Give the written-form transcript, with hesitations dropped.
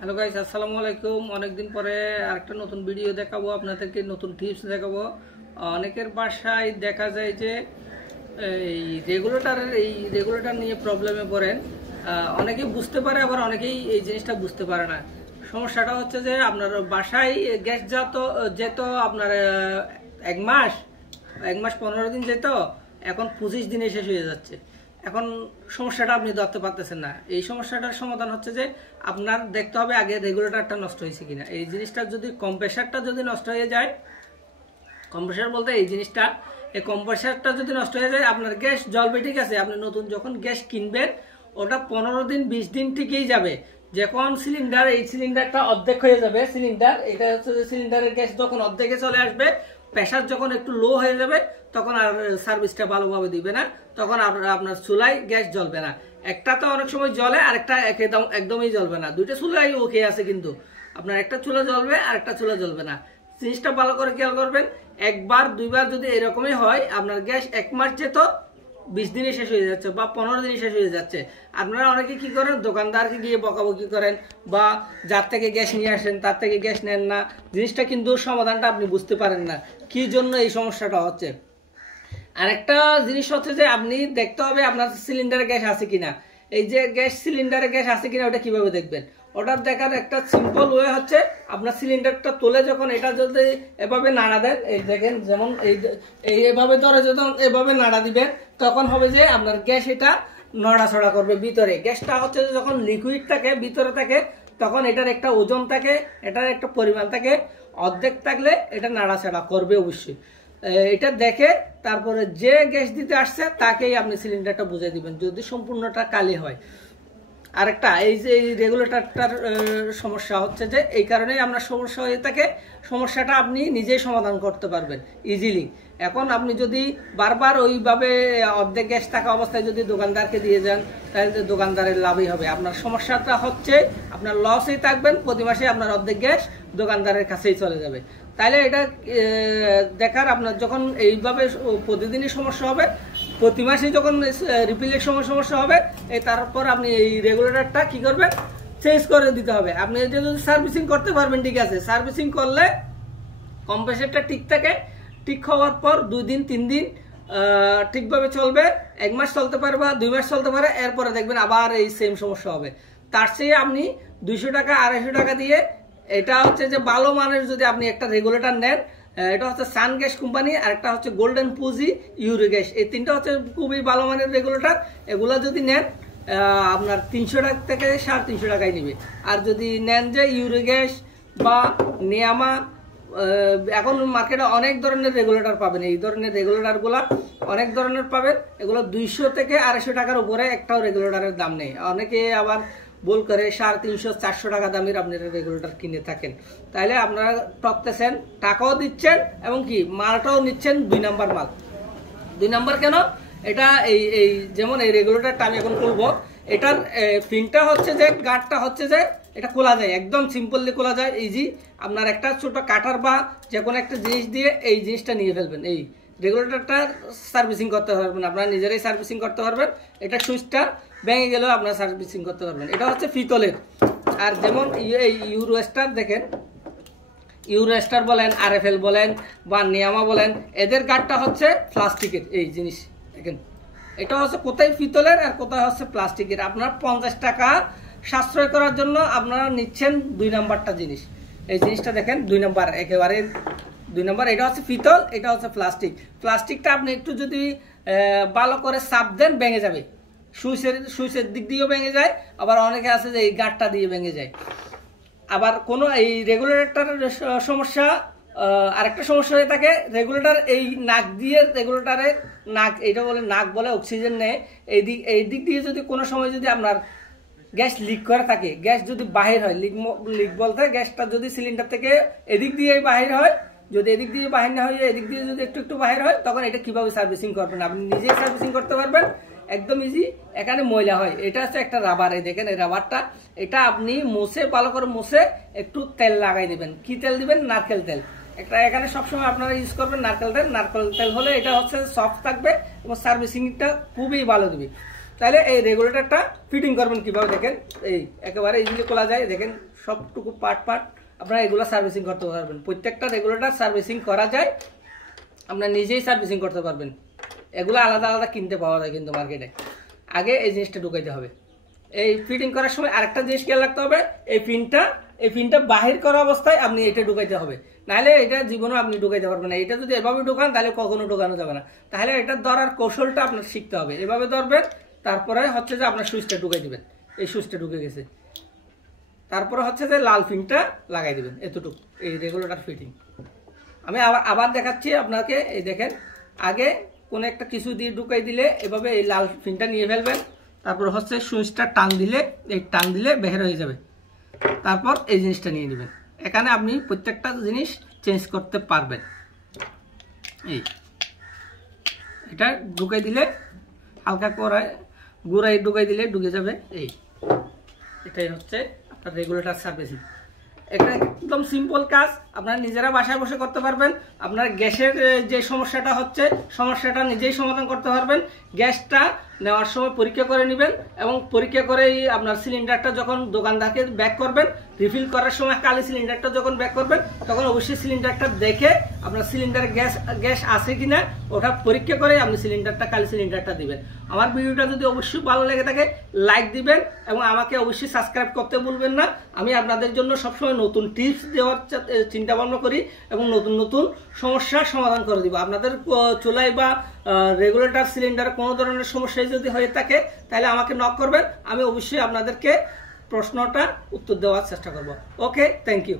Hello guys, আসসালামু আলাইকুম। অনেকদিন পরে আরেকটা নতুন ভিডিও দেখাবো আপনাদেরকে, নতুন টিপস দেখাবো। অনেকের বাসায় দেখা যায় যে এই রেগুলেটর নিয়ে প্রবলেমে পড়েন। অনেকেই বুঝতে পারে, আবার অনেকেই এই জিনিসটা বুঝতে পারে না। সমস্যাটা হচ্ছে যে আপনার বাসায় গ্যাস যেত আপনার এক মাস 15 দিন যেত, এখন 25 দিনে শেষ হয়ে যাচ্ছে। এখন সমস্যাটা আপনি ধরতে পারতেছেন না। এই সমস্যাটার সমাধান হচ্ছে যে আপনার দেখতে হবে আগে রেগুলেটরটা নষ্ট হয়েছে কিনা। এই জিনিসটা যদি কম্প্রেসারটা যদি নষ্ট হয়ে যায়, কম্প্রেসার বলতে এই জিনিসটা, এই কম্প্রেসারটা যদি নষ্ট হয়ে যায় আপনার গ্যাস জ্বলবে, ঠিক আছে। আপনি নতুন যখন গ্যাস কিনবেন ওটা 15 দিন 20 দিন ঠিকই যাবে। যখন সিলিন্ডার, এই সিলিন্ডারটা অর্ধেক হয়ে যাবে, সিলিন্ডার এটা হচ্ছে যে সিলিন্ডারের গ্যাস যখন অর্ধেকে চলে আসবে, প্রেশার যখন একটু লো হয়ে যাবে, তখন আর সার্ভিসটা ভালোভাবে দিবে না, তখন আপনার চুলায় গ্যাস জ্বলবে না। একটা তো অনেক সময় জ্বলে, আরেকটা একদমই জ্বলবে না। দুইটা চুলাই ওকে আছে, কিন্তু আপনার একটা চুলা জ্বলবে আর একটা চুলা জ্বলবে না। জিনিসটা ভালো করে খেয়াল করবেন। একবার দুইবার যদি এরকমই হয়, আপনার গ্যাস এক মাস যেত 20 দিনে শেষ হয়ে যাচ্ছে বা 15 দিনে শেষ হয়ে যাচ্ছে। আপনারা অনেকে কি করেন, দোকানদারকে গিয়ে বকাবকি করেন বা যার থেকে গ্যাস নিয়ে আসেন তার থেকে গ্যাস নেন না। জিনিসটা কিন্তু সমাধানটা আপনি বুঝতে পারেন না কি জন্য এই সমস্যাটা হচ্ছে। আরেকটা জিনিস হচ্ছে যে আপনি দেখতে হবে আপনার সিলিন্ডারে গ্যাস আছে কিনা। এই যে গ্যাস সিলিন্ডারে গ্যাস আছে কিনা ওটা কিভাবে দেখবেন? ওটার দেখার একটা সিম্পল ওয়ে হচ্ছে, আপনার সিলিন্ডারটা তুলে যখন এটা যদি এভাবে নাড়া দেন, এই দেখেন যেমন এইভাবে ধরে যখন এভাবে নাড়া দিবেন, তখন হবে যে আপনার গ্যাস এটা নড়াচড়া করবে ভিতরে। গ্যাসটা হচ্ছে যখন লিকুইড থাকে ভিতরে থাকে, তখন এটার একটা ওজন থাকে, এটার একটা পরিমাণ থাকে। অর্ধেক থাকলে এটা নাড়াচাড়া করবে অবশ্যই। এটা দেখে তারপরে যে গ্যাস দিতে আসছে তাকেই আপনি সিলিন্ডারটা বুঝিয়ে দিবেন, যদি সম্পূর্ণটা কালি হয়। আরেকটা, এই যে এই রেগুলেটরটার সমস্যা হচ্ছে যে এই কারণেই আমরা সমস্যা হয়ে থাকে। সমস্যাটা আপনি নিজেই সমাধান করতে পারবেন ইজিলি। এখন আপনি যদি বারবার ওইভাবে অর্ধেক গ্যাস থাকা অবস্থায় যদি দোকানদারকে দিয়ে যান, তাহলে দোকানদারের লাভই হবে। আপনার সমস্যাটা হচ্ছে আপনার লসেই থাকবেন, প্রতি মাসে আপনার অর্ধেক গ্যাস দোকানদারের কাছেই চলে যাবে। তাইলে এটা দেখার, আপনার যখন এইভাবে প্রতিদিনই সমস্যা হবে, প্রতি মাসে যখন রিপিলের সমস্যা হবে, তারপর আপনি এই রেগুলেটরটা কি করবেন, চেঞ্জ করে দিতে হবে। আপনি এটা যদি সার্ভিসিং করতে পারবেন, ঠিক আছে। সার্ভিসিং করলে কম্প্রেসারটা ঠিক থাকে, ঠিক হওয়ার পর 2 দিন 3 দিন ঠিকভাবে চলবে, 1 মাস চলতে পারে বা 2 মাস চলতে পারে। এরপরে দেখবেন আবার এই সেম সমস্যা হবে। তার চেয়ে আপনি 200 টাকা 250 টাকা দিয়ে, এটা হচ্ছে যে ভালো মানের যদি আপনি একটা রেগুলেটর নেন, এটা হচ্ছে সান গ্যাস কোম্পানি, আর একটা হচ্ছে গোল্ডেন পুঁজি, ইউরো গ্যাস, এই তিনটা হচ্ছে খুবই ভালো মানের রেগুলেটর। এগুলো যদি নেন আপনার 300 টাকা থেকে 350 টাকায় নিবে। আর যদি নেন যে ইউরো গ্যাস বা নিয়ামা, এখন মার্কেটে অনেক ধরনের রেগুলেটর পাবেন। এই ধরনের রেগুলেটরগুলো অনেক ধরনের পাবেন। এগুলো 200 থেকে 250 টাকার উপরে একটাও রেগুলেটরের দাম নেই। অনেকে আবার বল করে 350 400 টাকা দামের আপনারা রেগুলেটর কিনে থাকেন। তাহলে আপনারা ঠকতেছেন, টাকাও দিচ্ছেন এবং কি মালটাও নিচ্ছেন 2 নাম্বার মাল। 2 নাম্বার কেন? এটা এই যেমন এই রেগুলেটরটা আমি এখন খুলবো, এটার পিনটা হচ্ছে যে, গার্ডটা হচ্ছে যে এটা খোলা যায়, একদম সিম্পলি খোলা যায়, ইজি। আপনার একটা ছোট কাটার বা যে কোনো একটা জিনিস দিয়ে এই জিনিসটা নিয়ে ফেলবেন। এই রেগুলেটরটা সার্ভিসিং করতে পারবেন, আপনারা নিজেরাই সার্ভিসিং করতে পারবেন। এটা সুইচটা ভেঙে গেলেও আপনারা সার্ভিসিং করতে পারবেন। এটা হচ্ছে পিতলের। আর যেমন এই ইউরো স্টার দেখেন, ইউরো স্টার বলেন, RFL বলেন বা নিয়ামা বলেন, এদের গার্ডটা হচ্ছে প্লাস্টিকের। এই জিনিস দেখেন, এটা হচ্ছে কোথায় পিতলের আর কোথায় হচ্ছে প্লাস্টিকের। আপনার 50 টাকা সাশ্রয় করার জন্য আপনারা নিচ্ছেন 2 নাম্বারটা জিনিস। এই জিনিসটা দেখেন 2 নাম্বার, একেবারে 2 নাম্বার। এটা হচ্ছে পিতল, এটা হচ্ছে প্লাস্টিক। প্লাস্টিকটা আপনি একটু যদি ভালো করে চাপ দেন ভেঙে যাবে। সুইচের দিক দিয়েও ভেঙে যায়, আবার অনেকে আছে যে এই গার্ডটা দিয়ে ভেঙে যায়। আবার কোনো এই রেগুলেটরের সমস্যা, আরেকটা সমস্যা হয়ে থাকে, রেগুলেটর এই নাক দিয়ে, রেগুলেটরের নাক, এইটা বলে নাক বলে, অক্সিজেন নেয়। এই দিক দিয়ে যদি কোনো সময় যদি আপনার গ্যাস লিক করে থাকে, গ্যাস যদি বাহির হয়, লিক বলতে গ্যাসটা যদি সিলিন্ডার থেকে এদিক দিয়ে বাহির হয়, যদি এদিক দিয়ে বাহির না হয়ে এদিক দিয়ে যদি একটু বাহির হয়, তখন এটা কিভাবে সার্ভিসিং করবেন? আপনি নিজেই সার্ভিসিং করতে পারবেন, একদম ইজি। এখানে ময়লা হয়, এটা হচ্ছে একটা রাবার, এই দেখেন এই রাবারটা, এটা আপনি মুছে, ভালো করে মুছে একটু তেল লাগাই দিবেন। কি তেল দিবেন? নারকেল তেল। একটা এখানে সবসময় আপনারা ইউজ করবেন নারকেল তেল। নারকেল তেল হলে এটা হচ্ছে সফট থাকবে এবং সার্ভিসিংটা খুবই ভালো দিবে। তাহলে এই রেগুলেটরটা ফিটিং করবেন কিভাবে দেখেন, এই একেবারে ইজিলি খোলা যায়, দেখেন সবটুকু পার্ট আপনারা এগুলো সার্ভিসিং করতে পারবেন। প্রত্যেকটা রেগুলেটর সার্ভিসিং করা যায়, আপনার নিজেই সার্ভিসিং করতে পারবেন। এগুলো আলাদা আলাদা কিনতে পাওয়া যায় কিন্তু মার্কেটে। আগে এই জিনিসটা ঢুকাইতে হবে। এই ফিটিং করার সময় আরেকটা জিনিস খেয়াল রাখতে হবে, এই পিনটা বাহির করা অবস্থায় আপনি এটা ঢুকাইতে হবে, নাহলে এটা জীবনও আপনি ঢুকাইতে পারবেন না। এটা যদি এভাবে ঢুকান তাহলে কখনো ঢুকানো যাবে না। তাহলে এটা ধরার কৌশলটা আপনার শিখতে হবে। এভাবে ধরবেন, তারপরে হচ্ছে যে আপনার সুইচটা ঢুকাই দিবেন। এই সুইচটা ঢুকে গেছে, তারপরে হচ্ছে যে লাল পিনটা লাগাই দিবেন, এতটুকু এই রেগুলেটর ফিটিং। আমি আবার দেখাচ্ছি আপনাকে। এই দেখেন, আগে কোনো একটা কিছু দিয়ে ঢুকাই দিলে এভাবে এই লাল পিনটা নিয়ে ফেলবেন, তারপর হচ্ছে সুইচটা টান দিলে বের হয়ে যাবে। তারপর এই জিনিসটা নিয়ে নেবেন। এখানে আপনি প্রত্যেকটা জিনিস চেঞ্জ করতে পারবেন। এটা ঢুকাই দিলে হালকা গুড়াই ঢুকাই দিলে ঢুকে যাবে। এটাই হচ্ছে আপনার রেগুলেটর সার্ভিসিং। এটা একদম সিম্পল কাজ, আপনারা নিজেরা বাসায় বসে করতে পারবেন। আপনার গ্যাসের যে সমস্যাটা নিজেই সমাধান করতে পারবেন। গ্যাসটা নেওয়ার সময় পরীক্ষা করে নেবেন, এবং পরীক্ষা করেই আপনার সিলিন্ডারটা যখন দোকানদারকে ব্যাক করবেন, রিফিল করার সময় খালি সিলিন্ডারটা যখন ব্যাক করবেন, তখন অবশ্যই সিলিন্ডারটা দেখে আপনার সিলিন্ডারে গ্যাস আছে কিনা ওটা পরীক্ষা করে আপনি খালি সিলিন্ডারটা দিবেন। আমার ভিডিওটা যদি অবশ্যই ভালো লেগে থাকে লাইক দিবেন, এবং আমাকে অবশ্যই সাবস্ক্রাইব করতে ভুলবেন না। আমি আপনাদের জন্য সবসময় নতুন টিপস দেওয়ার চিন্তা ভাবনা করি, এবং নতুন সমস্যার সমাধান করে দিব। আপনাদের চুলায় বা রেগুলেটর সিলিন্ডার কোনো ধরনের সমস্যা যদি হয়ে থাকে তাহলে আমাকে নক করবেন, আমি অবশ্যই আপনাদেরকে প্রশ্নটা উত্তর দেওয়ার চেষ্টা করব। ওকে, থ্যাংক ইউ।